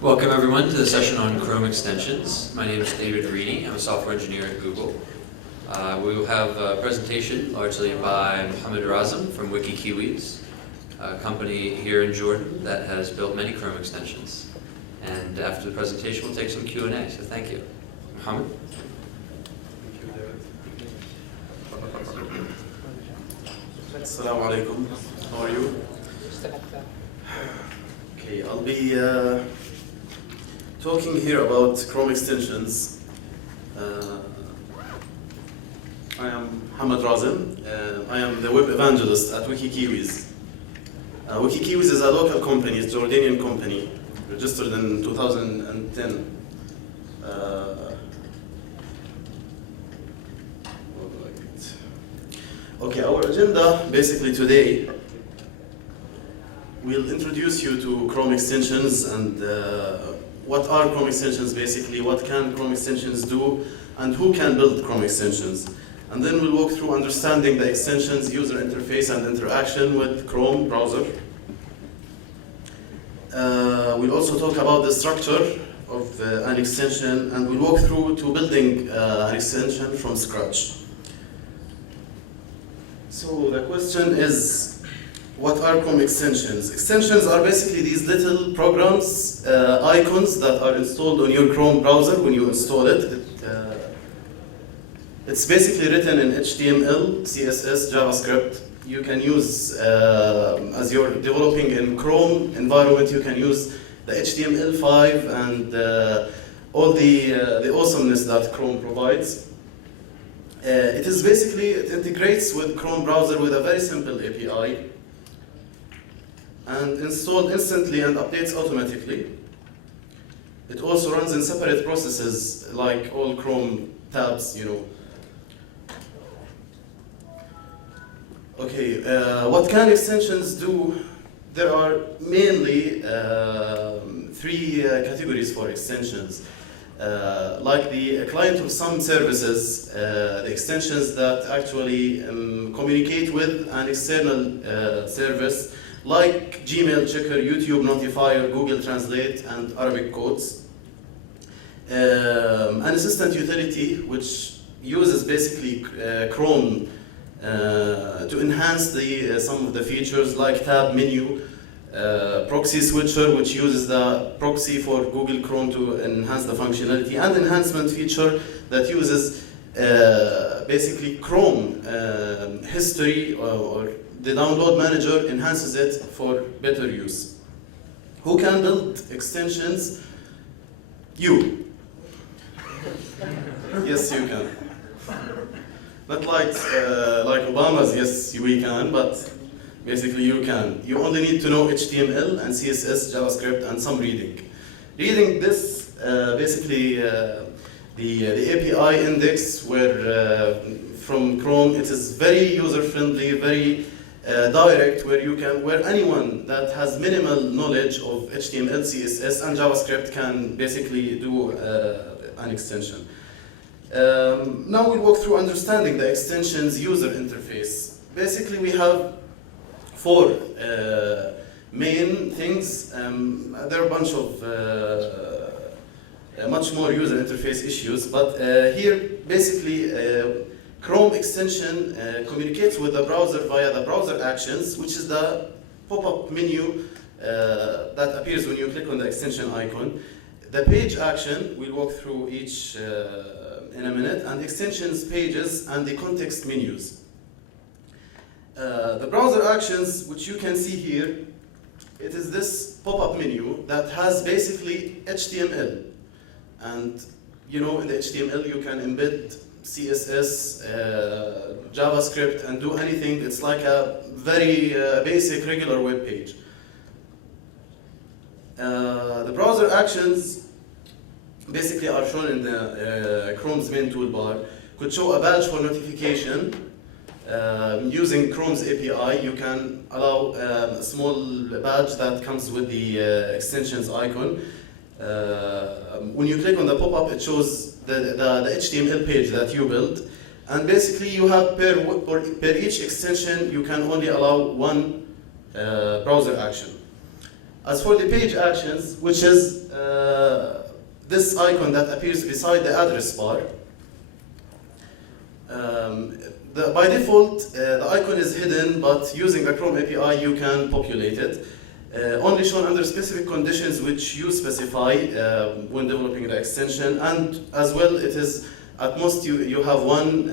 Welcome everyone to the session on Chrome extensions. My name is David Reedy. I'm a software engineer at Google. We will have a presentation largely by Mohammed Razem from WikiKiwis, a company here in Jordan that has built many Chrome extensions. And after the presentation, we'll take some Q&A, so thank you. Mohammed? Thank you, David. Assalamu alaikum. How are you? Okay, I'll be talking here about Chrome extensions. I am Mohammed Razem. I am the web evangelist at WikiKiwis. WikiKiwis is a local company, it's a Jordanian company, registered in 2010. Okay, our agenda basically today, we'll introduce you to Chrome extensions and what are Chrome extensions basically, what can Chrome extensions do, and who can build Chrome extensions. And then we'll walk through understanding the extensions, user interface, and interaction with Chrome browser. We'll also talk about the structure of an extension, and we'll walk through to building an extension from scratch. So the question is, what are Chrome extensions? Extensions are basically these little programs, icons that are installed on your Chrome browser when you install it. It's basically written in HTML, CSS, JavaScript. You can use, as you're developing in Chrome environment, you can use the HTML5 and all the awesomeness that Chrome provides. It is basically, it integrates with Chrome browser with a very simple API and installed instantly and updates automatically. It also runs in separate processes like all Chrome tabs, you know. Okay, what can extensions do? There are mainly three categories for extensions. Like the client of some services, the extensions that actually communicate with an external service, like Gmail Checker, YouTube Notifier, Google Translate, and Arabic codes. An assistant utility, which uses basically Chrome to enhance some of the features like tab menu, proxy switcher, which uses the proxy for Google Chrome to enhance the functionality, and enhancement feature that uses basically Chrome history or the download manager enhances it for better use. Who can build extensions? You. Yes, you can. Not like Obama's, yes, we can, but basically you can. You only need to know HTML and CSS, JavaScript, and some reading. Reading this, basically the API index where from Chrome, it is very user-friendly, very direct, where anyone that has minimal knowledge of HTML, CSS, and JavaScript can basically do an extension. Now we'll walk through understanding the extension's user interface. Basically, we have four main things. There are a bunch of much more user interface issues, but here, basically, Chrome extension communicates with the browser via the browser actions, which is the pop-up menu that appears when you click on the extension icon. The page action, we'll walk through each in a minute, and extensions pages and the context menus. The browser actions, which you can see here, it is this pop-up menu that has basically HTML. And you know, in the HTML you can embed CSS, JavaScript, and do anything. It's like a very basic regular web page. The browser actions basically are shown in the Chrome's main toolbar. Could show a badge for notification. Using Chrome's API, you can allow a small badge that comes with the extensions icon. When you click on the pop-up, it shows the HTML page that you built. And basically, you have per each extension, you can only allow one browser action. As for the page actions, which is this icon that appears beside the address bar, by default, the icon is hidden, but using the Chrome API, you can populate it. Only shown under specific conditions which you specify when developing the extension, and as well, it is at most you have one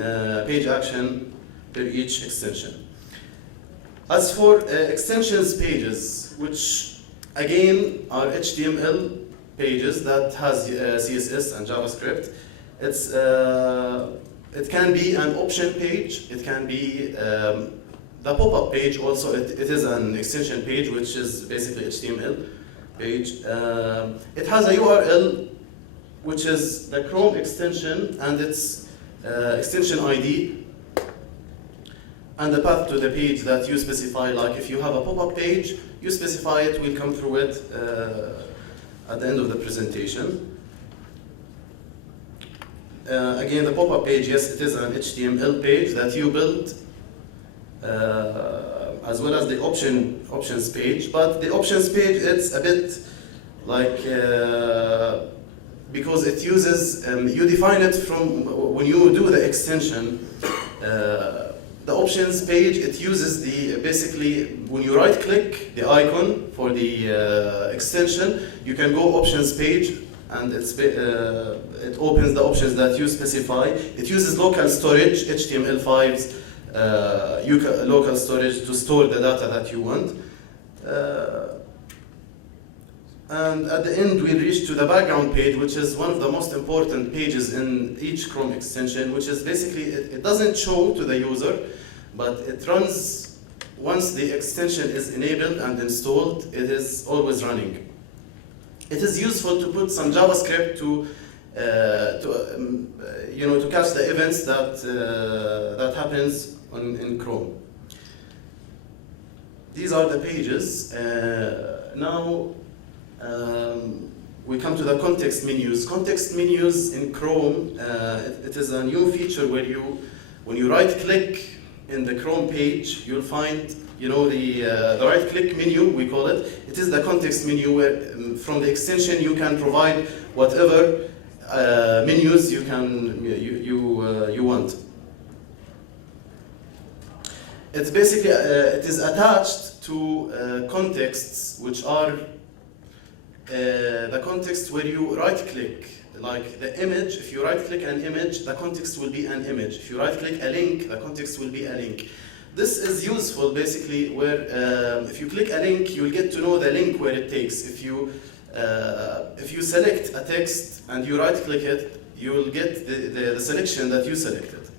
page action per each extension. As for extensions pages, which again are HTML pages that has CSS and JavaScript, it can be an option page, it can be the pop-up page also, it is an extension page, which is basically HTML page. It has a URL, which is the Chrome extension and its extension ID, and the path to the page that you specify. Like if you have a pop-up page, you specify it, we'll come through it at the end of the presentation. Again, the pop-up page, yes, it is an HTML page that you build, as well as the options page. But the options page, it's a bit like, because it uses, you define it from, when you do the extension, the options page, it uses basically, when you right-click the icon for the extension, you can go options page, and it opens the options that you specify. It uses local storage, HTML5s, local storage to store the data that you want. And at the end, we reach to the background page, which is one of the most important pages in each Chrome extension, which is basically, it doesn't show to the user, but it runs, once the extension is enabled and installed, it is always running. It is useful to put some JavaScript to catch the events that happens in Chrome. These are the pages. Now we come to the context menus. Context menus in Chrome, it is a new feature where when you right-click in the Chrome page, you'll find the right-click menu, we call it. It is the context menu where from the extension you can provide whatever menus you want. It's basically it is attached to contexts, which are the context where you right-click. Like the image, if you right-click an image, the context will be an image. If you right-click a link, the context will be a link. This is useful basically where if you click a link, you'll get to know the link where it takes. If you select a text and you right-click it, you will get the selection that you selected.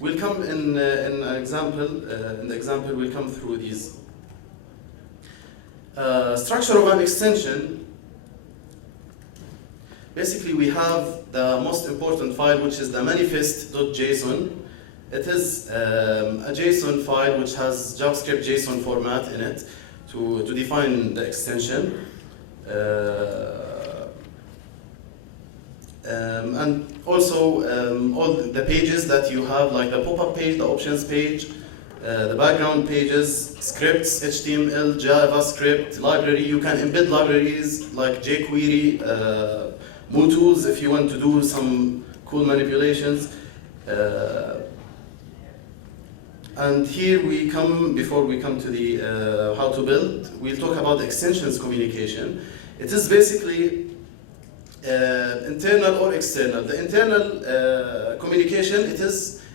We'll come in an example. In the example, we'll come through these. Structure of an extension. Basically, we have the most important file, which is the Manifesto.Jason. It is a JSON file which has JavaScript JSON format in it to define the extension. And also all the pages that you have, like the pop-up page, the options page, the background pages, scripts, HTML, JavaScript, library. You can embed libraries like jQuery, tools if you want to do some cool manipulations. And here we come, before we come to the how to build, we'll talk about the extensions communication. It is basically internal or external. The internal communication,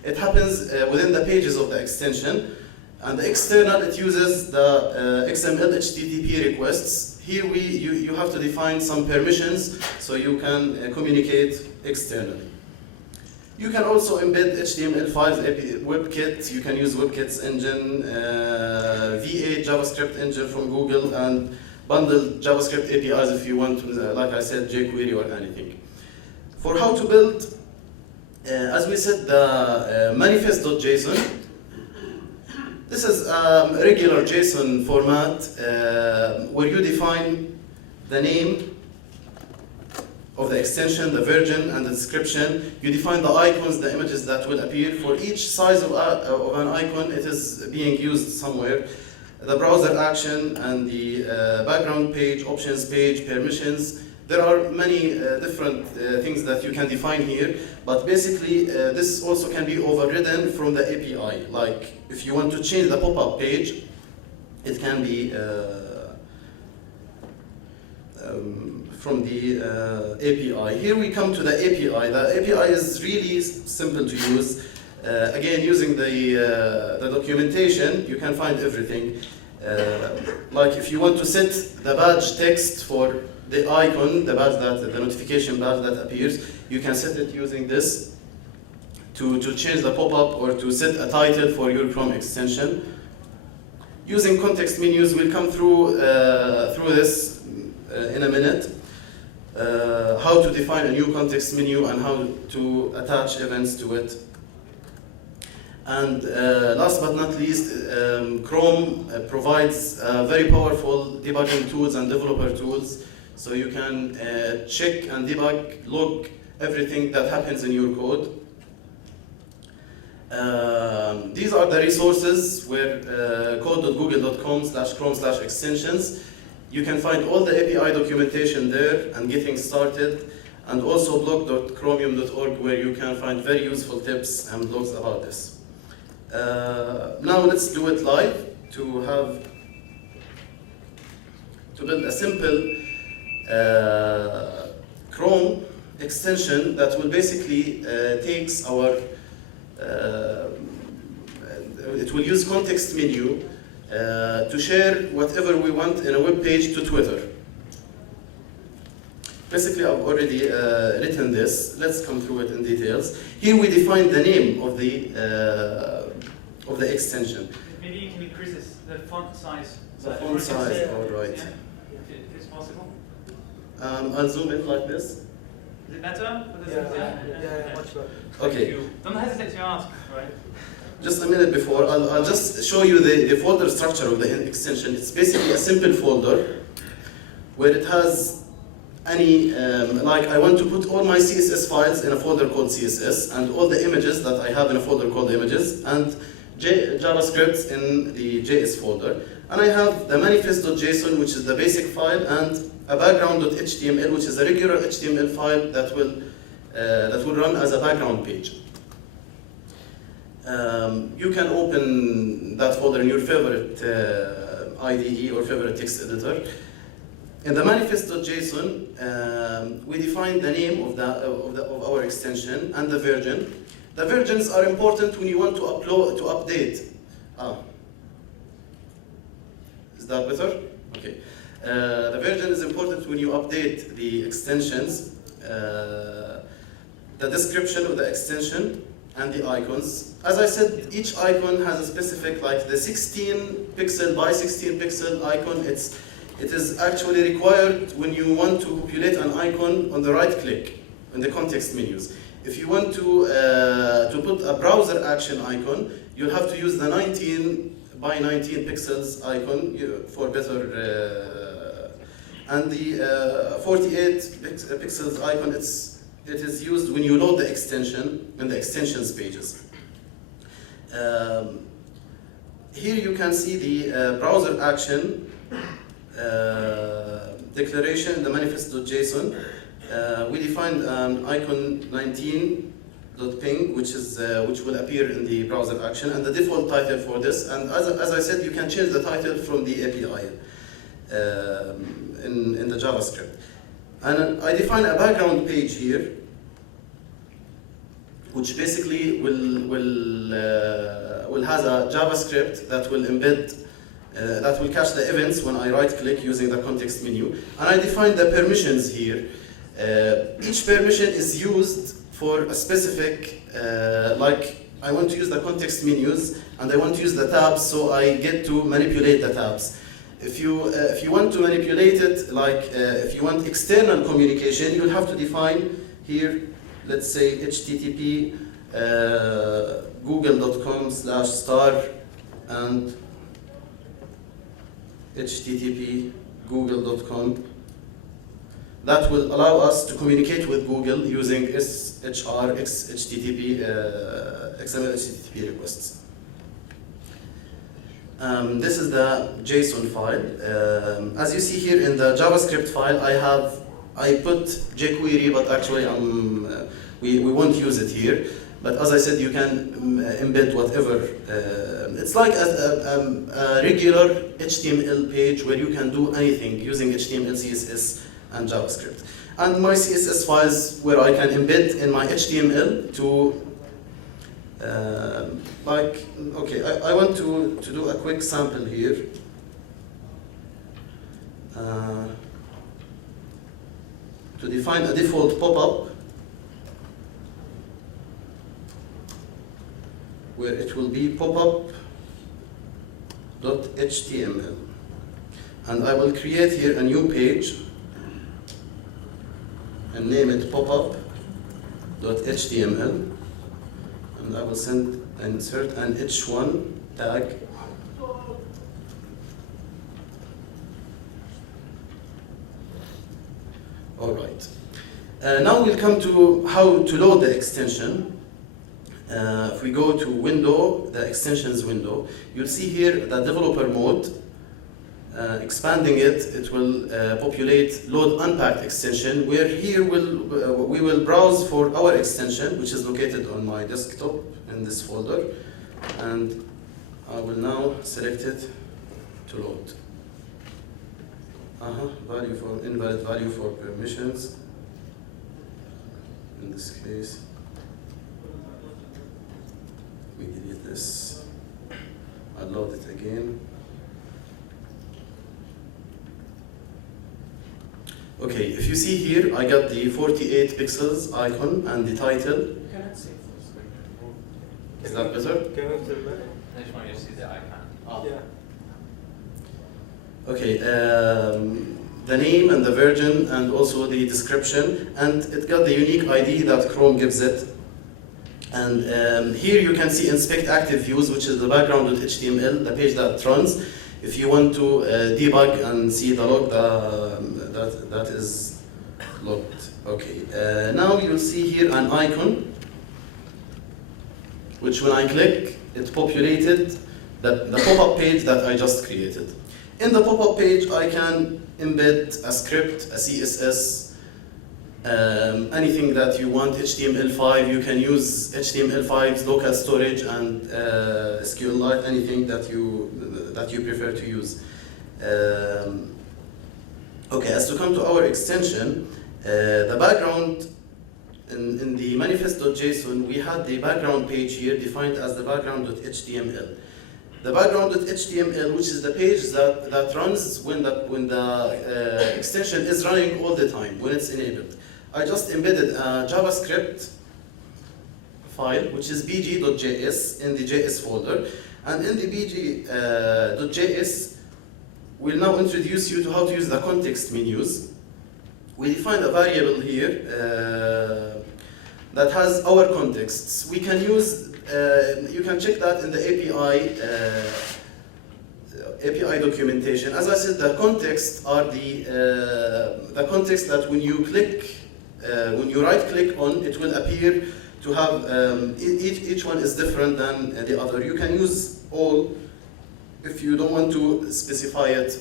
it happens within the pages of the extension, and the external, it uses the XML HTTP requests. Here you have to define some permissions so you can communicate externally. You can also embed HTML files, WebKit. You can use WebKit's engine, V8 JavaScript engine from Google, and bundle JavaScript APIs if you want to, like I said, jQuery or anything. For how to build, as we said, the Manifesto.Jason. This is a regular JSON format where you define the name of the extension, the version, and the description. You define the icons, the images that will appear. For each size of an icon, it is being used somewhere. the browser action and the background page, options page, permissions. There are many different things that you can define here, but basically this also can be overridden from the API. Like if you want to change the pop-up page, it can be from the API. Here we come to the API. The API is really simple to use. Again, using the documentation, you can find everything. Like if you want to set the badge text for the icon, the badge the notification badge that appears, you can set it using this to change the pop-up or to set a title for your Chrome extension. Using context menus, we'll come through this in a minute. How to define a new context menu and how to attach events to it. And last but not least, Chrome provides very powerful debugging tools and developer tools, so you can check and debug, log everything that happens in your code. These are the resources where code.google.com/chrome/extensions. You can find all the API documentation there and getting started, and also blog.chromium.org where you can find very useful tips and blogs about this. Now let's do it live to build a simple Chrome extension that will basically takes our it will use context menu to share whatever we want in a web page to Twitter. Basically, I've already written this. Let's come through it in details. Here we define the name of the extension. Maybe you can increase the font size. The font size, all right. Yeah, if it's possible. I'll zoom in like this. Is it better? Yeah, much better. Okay. Don't hesitate to ask, right? Just a minute before, I'll just show you the folder structure of the extension. It's basically a simple folder where it has any, like I want to put all my CSS files in a folder called CSS and all the images that I have in a folder called images and JavaScript in the JS folder. And I have the Manifesto Jason, which is the basic file, and a background.html, which is a regular HTML file that will run as a background page. You can open that folder in your favorite IDE or favorite text editor. In the Manifesto Jason, we define the name of our extension and the version. The versions are important when you want to update. Is that better? Okay. The version is important when you update the extensions, the description of the extension, and the icons. As I said, each icon has a specific, like the 16 pixel by 16 pixel icon, it is actually required when you want to populate an icon on the right click in the context menus. If you want to put a browser action icon, you'll have to use the 19 by 19 pixels icon for better, and the 48 pixels icon, it is used when you load the extension in the extensions pages. Here you can see the browser action declaration in the Manifesto Jason. We defined an icon 19.ping, which will appear in the browser action, and the default title for this. And as I said, you can change the title from the API in the JavaScript. And I define a background page here, which basically will has a JavaScript that will embed, that will catch the events when I right-click using the context menu. And I define the permissions here. Each permission is used for a specific, like I want to use the context menus and I want to use the tabs, so I get to manipulate the tabs. If you want to manipulate it, like if you want external communication, you'll have to define here, let's say HTTP google.com/star and HTTP google.com. That will allow us to communicate with Google using SHR, XML HTTP requests. This is the JSON file. As you see here in the JavaScript file, I put jQuery, but actually we won't use it here. But as I said, you can embed whatever. It's like a regular HTML page where you can do anything using HTML, CSS, and JavaScript. And my CSS files where I can embed in my HTML to I want to do a quick sample here. To define a default pop-up where it will be pop-up.html, and I will create here a new page and name it pop-up.html, and I will insert an h1 tag. All right. Now we'll come to how to load the extension. If we go to window, the extensions window, you'll see here the developer mode. Expanding it will populate load unpacked extension, where here we will browse for our extension, which is located on my desktop in this folder, and I will now select it to load. Value for invalid value for permissions. In this case, we delete this. I'll load it again. Okay, if you see here, I got the 48 pixels icon and the title. Is that better? Can I tell that? I just want you to see the icon. Yeah. Okay, the name and the version and also the description, and it got the unique ID that Chrome gives it. And here you can see inspect active views, which is the background.html, the page that runs. If you want to debug and see the log, that is logged. Okay, now you'll see here an icon, which when I click, it populated the pop-up page that I just created. In the pop-up page, I can embed a script, a CSS, anything that you want, HTML5. You can use HTML5's local storage and SQLite, anything that you prefer to use. Okay, as to come to our extension, the background in the Manifesto.json, we had the background page here defined as the background.html. The background.html, which is the page that runs when the extension is running all the time, when it's enabled. I just embedded a JavaScript file, which is bg.js in the JS folder. And in the bg.js, we'll now introduce you to how to use the context menus. We defined a variable here that has our contexts. We can use, you can check that in the API documentation. As I said, the contexts are the context that when you click, when you right click on, it will appear to have, each one is different than the other. You can use all if you don't want to specify it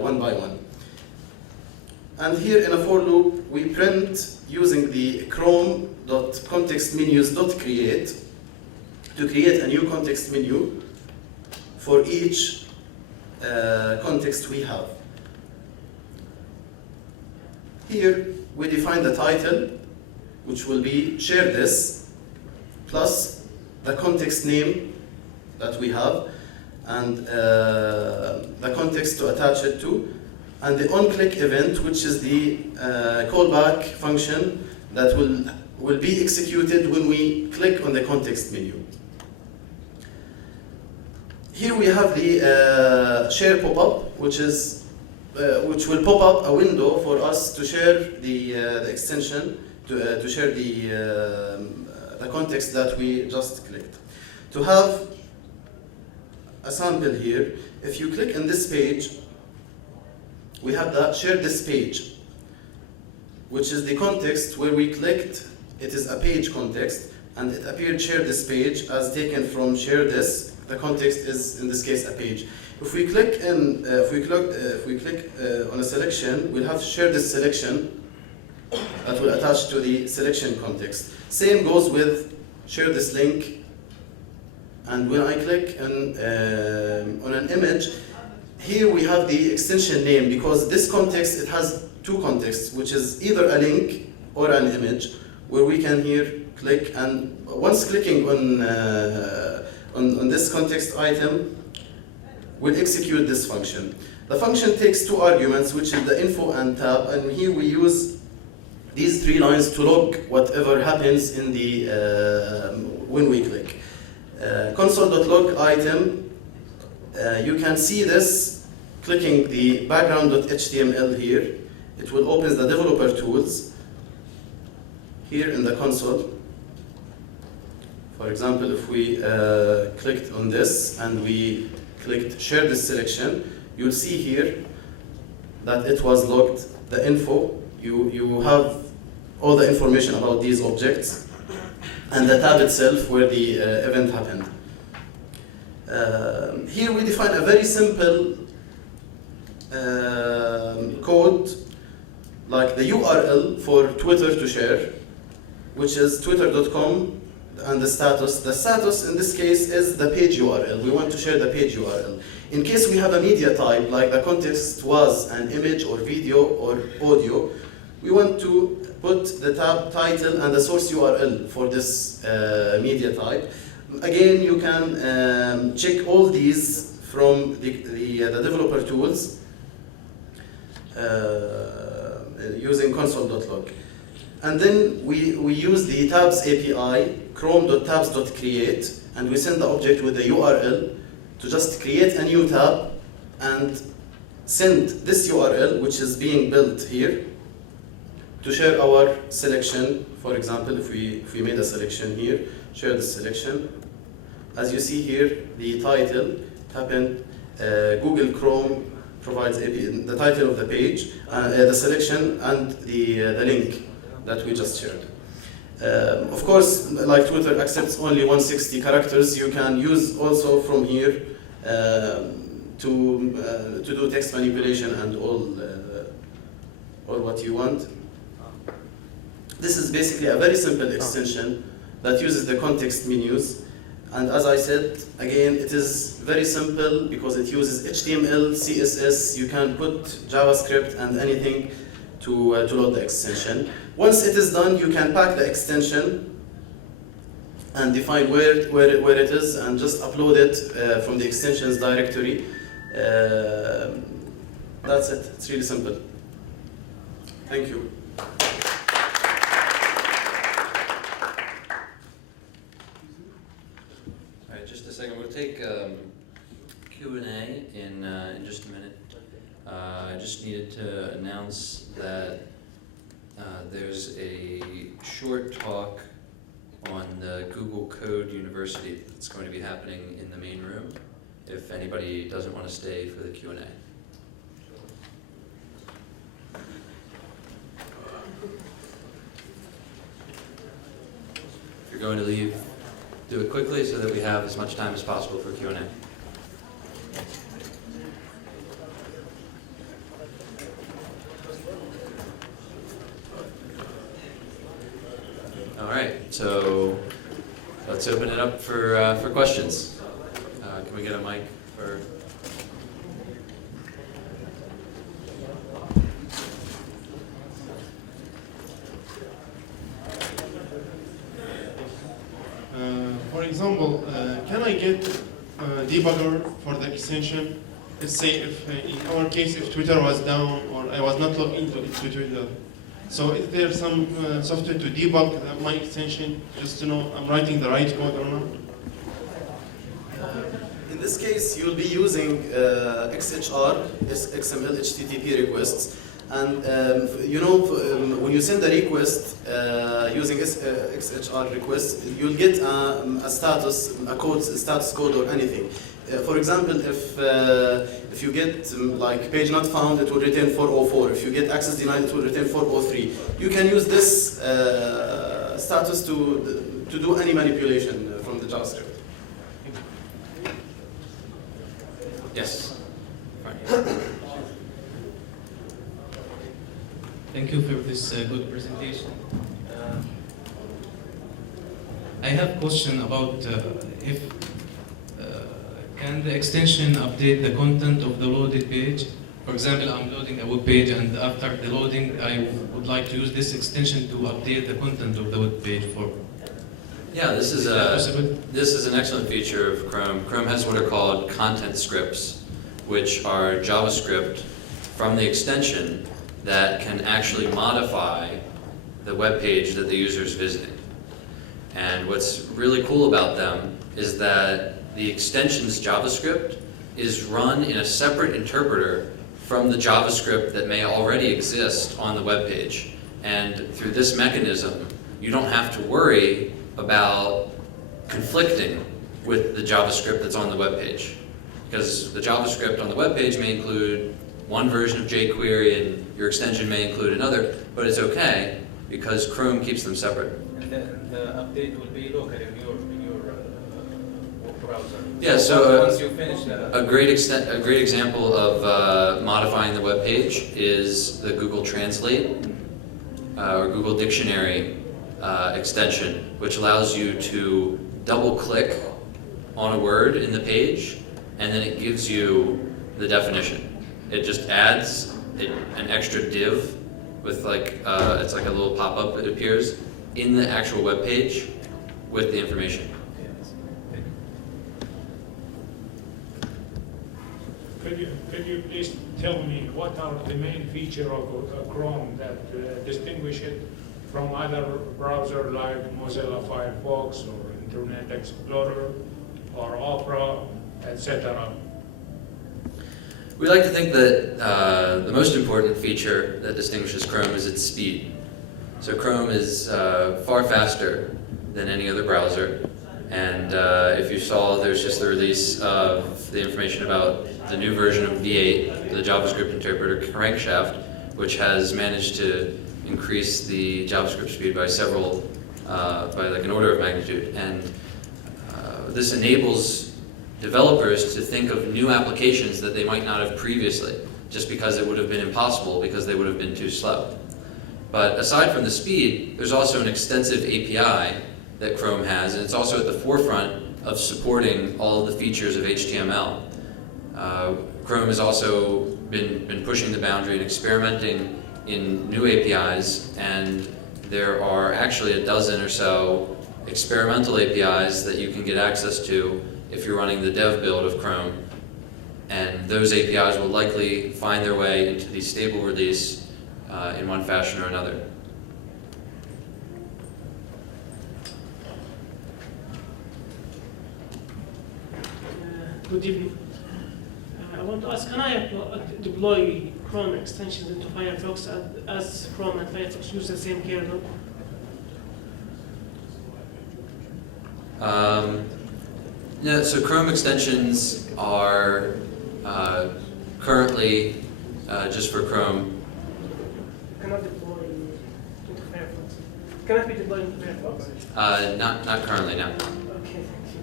one by one. And here in a for loop, we print using the chrome.contextmenus.create to create a new context menu for each context we have. Here we define the title, which will be share this, plus the context name that we have, and the context to attach it to, and the on-click event, which is the callback function that will be executed when we click on the context menu. Here we have the share pop-up, which will pop up a window for us to share the extension, to share the context that we just clicked. To have a sample here, if you click on this page, we have the share this page, which is the context where we clicked. It is a page context, and it appeared share this page as taken from share this. The context is in this case a page. If we click on a selection, we'll have share this selection that will attach to the selection context. Same goes with share this link. And when I click on an image, here we have the extension name, because this context, it has two contexts, which is either a link or an image, where we can here click, and once clicking on this context item, will execute this function. The function takes two arguments, which is the info and tab, and here we use these 3 lines to log whatever happens in the when we click. Console.log item, you can see this clicking the background.html here. It will open the developer tools here in the console. For example, if we clicked on this and we clicked share this selection, you'll see here that it was logged, the info. You have all the information about these objects, and the tab itself where the event happened. Here we define a very simple code, like the URL for Twitter to share, which is twitter.com, and the status. The status in this case is the page URL. We want to share the page URL. In case we have a media type, like the context was an image or video or audio, we want to put the tab title and the source URL for this media type. Again, you can check all these from the developer tools using console.log. And then we use the tabs API, chrome.tabs.create, and we send the object with the URL to just create a new tab and send this URL, which is being built here, to share our selection. For example, if we made a selection here, share the selection. As you see here, the title happened, Google Chrome provides the title of the page, the selection, and the link that we just shared. Of course, like Twitter accepts only 160 characters, you can use also from here to do text manipulation and all what you want. This is basically a very simple extension that uses the context menus. And as I said, again, it is very simple because it uses HTML, CSS. You can put JavaScript and anything to load the extension. Once it is done, you can pack the extension and define where it is and just upload it from the extensions directory. That's it. It's really simple. Thank you. We'll take Q&A in just a minute. I just needed to announce that there's a short talk on the Google Code University that's going to be happening in the main room, if anybody doesn't want to stay for the Q&A. If you're going to leave, do it quickly so that we have as much time as possible for Q&A. All right, so let's open it up for questions. Can we get a mic for? For example, can I get a debugger for the extension? Let's say if, in our case, if Twitter was down or I was not logged into Twitter. So is there some software to debug my extension, just to know I'm writing the right code or not? In this case, you'll be using XHR, XML HTTP requests. And when you send a request using XHR request, you'll get a status, status code or anything. For example, if you get like page not found, it will return 404. If you get access denied, it will return 403. You can use this status to to do any manipulation from the JavaScript. Yes. Fine. Thank you for this good presentation. I have a question about if can the extension update the content of the loaded page? For example, I'm loading a web page, and after the loading, I would like to use this extension to update the content of the web page for. Yeah, this is an excellent feature of Chrome. Chrome has what are called content scripts, which are JavaScript from the extension that can actually modify the web page that the user is visiting. And what's really cool about them is that the extension's JavaScript is run in a separate interpreter from the JavaScript that may already exist on the web page. And through this mechanism, you don't have to worry about conflicting with the JavaScript that's on the web page. Because the JavaScript on the web page may include one version of jQuery and your extension may include another, but it's okay because Chrome keeps them separate. And the update will be local in your web browser. Yeah, so once you finish that. a great example of modifying the web page is the Google Translate or Google Dictionary extension, which allows you to double-click on a word in the page, and then it gives you the definition. It just adds an extra div with it's like a little pop-up that appears in the actual web page with the information. Could you please tell me what are the main features of Chrome that distinguish it from other browsers like Mozilla Firefox or Internet Explorer or Opera, etc.? We like to think that the most important feature that distinguishes Chrome is its speed. So Chrome is far faster than any other browser. And if you saw, there's just the release of the information about the new version of V8, the JavaScript interpreter Crankshaft, which has managed to increase the JavaScript speed by by like an order of magnitude. And this enables developers to think of new applications that they might not have previously, just because it would have been impossible because they would have been too slow. But aside from the speed, there's also an extensive API that Chrome has, and it's also at the forefront of supporting all of the features of HTML. Chrome has also been pushing the boundary and experimenting in new APIs, and there are actually a dozen or so experimental APIs that you can get access to if you're running the dev build of Chrome. And those APIs will likely find their way into the stable release in one fashion or another. Good evening. I want to ask, can I deploy Chrome extensions into Firefox as Chrome and Firefox use the same kernel? Yeah, so Chrome extensions are currently just for Chrome. Cannot deploy into Firefox. Cannot be deployed into Firefox? Not currently, no. Okay, thank you.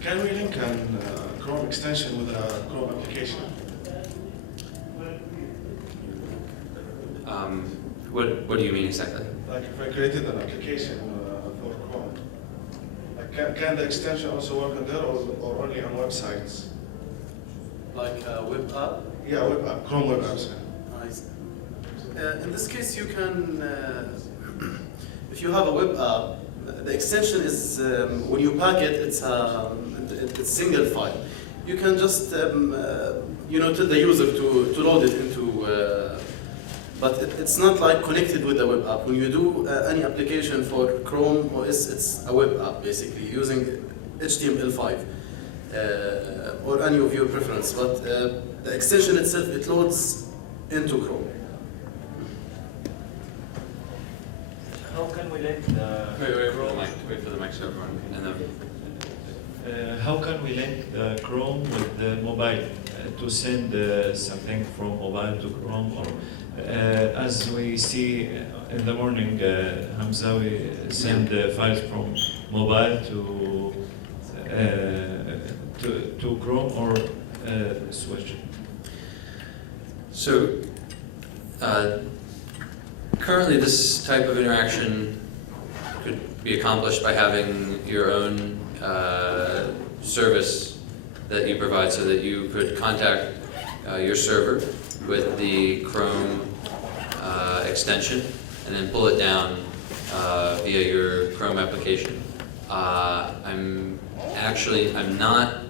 Can we link a Chrome extension with a Chrome application? What do you mean exactly? Like if I created an application for Chrome, like can the extension also work on there or only on websites? Like a web app? Yeah, web app, Chrome web apps. Nice. In this case, you can, if you have a web app, the extension is, when you pack it, it's a single file. You can just, tell the user to load it into, but it's not like connected with the web app. When you do any application for Chrome OS, it's a web app basically using HTML5 or any of your preference. But the extension itself, it loads into Chrome. How can we link the Wait for the mic so everyone, and then. how can we link the Chrome with the mobile to send something from mobile to Chrome, or as we see in the morning, Hamza, we send files from mobile to Chrome or switch. So, currently this type of interaction could be accomplished by having your own service that you provide, so that you could contact your server with the Chrome extension and then pull it down via your Chrome application. I'm not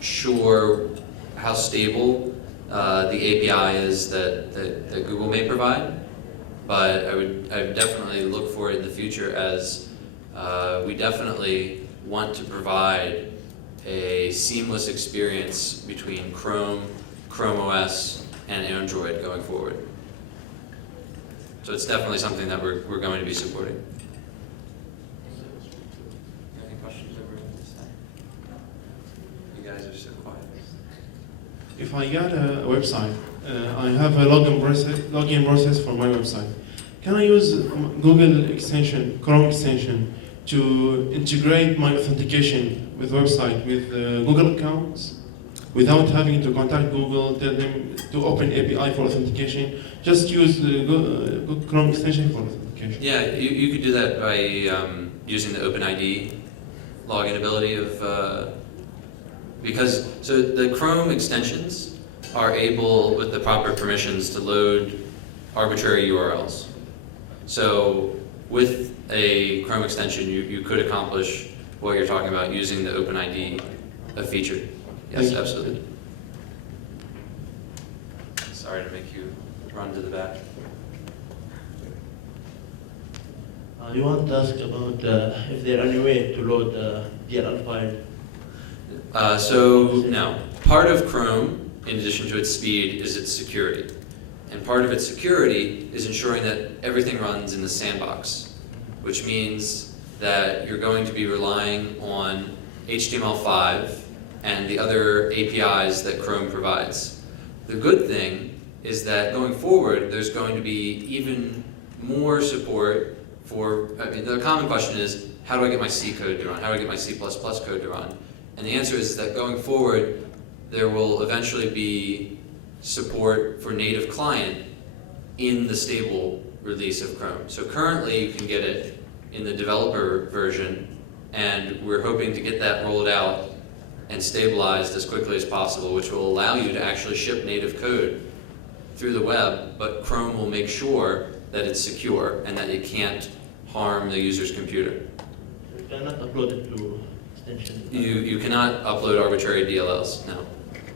sure how stable the API is that Google may provide, but I would definitely look for it in the future, as we definitely want to provide a seamless experience between Chrome, Chrome OS, and Android going forward. So it's definitely something that we're going to be supporting. Any questions over this time? You guys are so quiet. If I got a website, I have a login process for my website. Can I use Google extension, Chrome extension, to integrate my authentication with website with Google accounts without having to contact Google, tell them to open API for authentication? Just use the Chrome extension for authentication. Yeah, you could do that by using the OpenID login ability of, so the Chrome extensions are able, with the proper permissions, to load arbitrary URLs. So with a Chrome extension, you could accomplish what you're talking about using the OpenID feature. Yes, absolutely. Sorry to make you run to the back. I want to ask about if there any way to load DLL file. So no, part of Chrome, in addition to its speed, is its security. And part of its security is ensuring that everything runs in the sandbox, which means that you're going to be relying on HTML5 and the other APIs that Chrome provides. The good thing is that going forward, there's going to be even more support for, the common question is, how do I get my C code to run? How do I get my C++ code to run? And the answer is that going forward, there will eventually be support for native client in the stable release of Chrome. So currently you can get it in the developer version, and we're hoping to get that rolled out and stabilized as quickly as possible, which will allow you to actually ship native code through the web, but Chrome will make sure that it's secure and that it can't harm the user's computer. You cannot upload it to extension. You cannot upload arbitrary DLLs, no.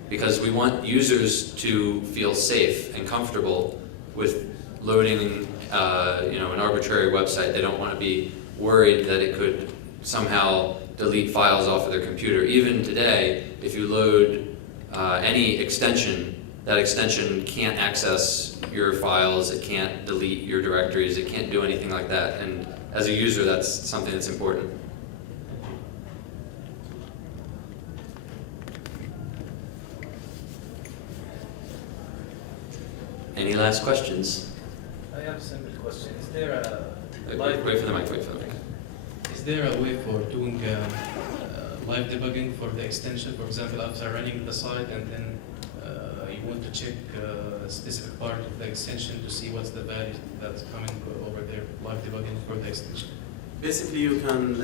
Because we want users to feel safe and comfortable with loading an arbitrary website. They don't want to be worried that it could somehow delete files off of their computer. Even today, if you load any extension, that extension can't access your files, it can't delete your directories, it can't do anything like that. And as a user, that's something that's important. Any last questions? I have a simple question. Is there a Wait for the mic, Is there a way for doing live debugging for the extension? For example, after running the site and then you want to check a specific part of the extension to see what's the value that's coming over there, live debugging for the extension. Basically, you can,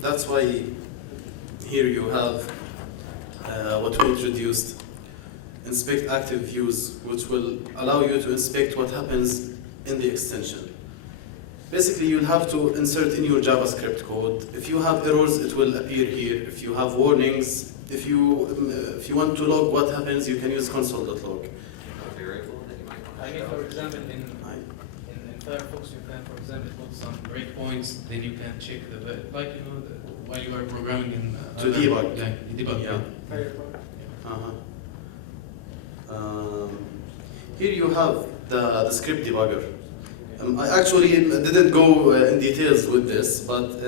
that's why here you have what we introduced, inspect active views, which will allow you to inspect what happens in the extension. Basically, you'll have to insert in your JavaScript code. If you have errors, it will appear here. If you have warnings, if you want to log what happens, you can use console.log. I mean, for example, in Firefox, you can, for example, put some breakpoints, then you can check while you are programming in To debug. Yeah, debug. Yeah. Here you have the script debugger. I actually didn't go in details with this, but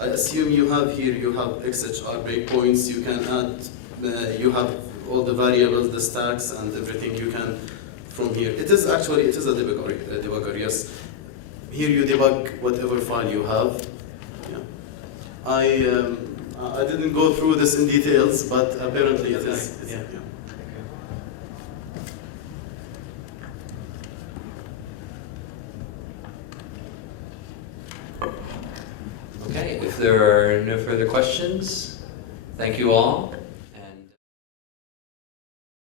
I assume you have here, you have XHR breakpoints, you can add, you have all the variables, the stacks, and everything you can from here. It is a debugger, yes. Here you debug whatever file you have. Yeah. I didn't go through this in details, but apparently it is. Yeah. Okay, if there are no further questions, thank you all.